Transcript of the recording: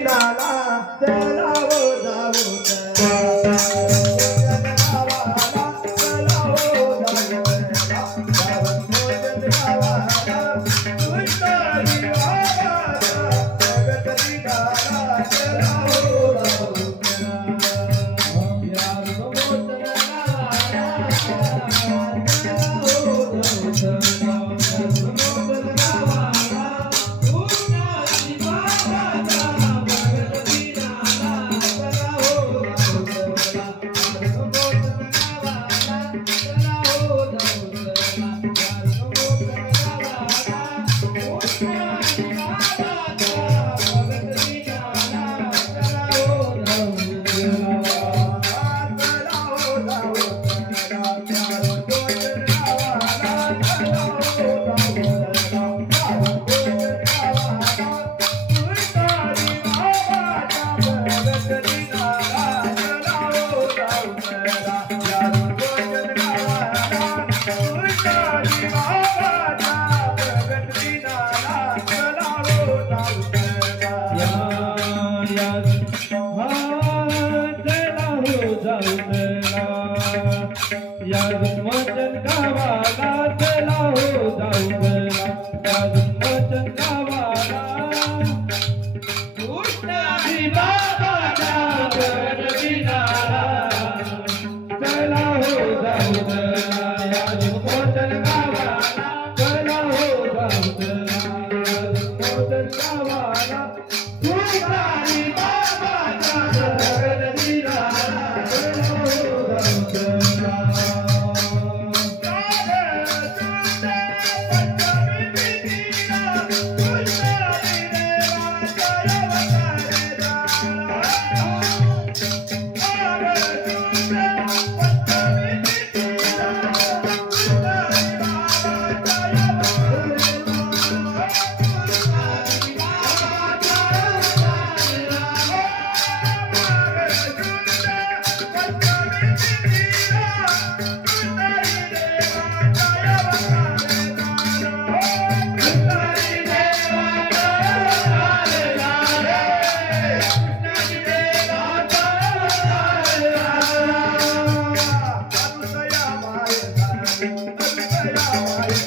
la la la la la la Thank you.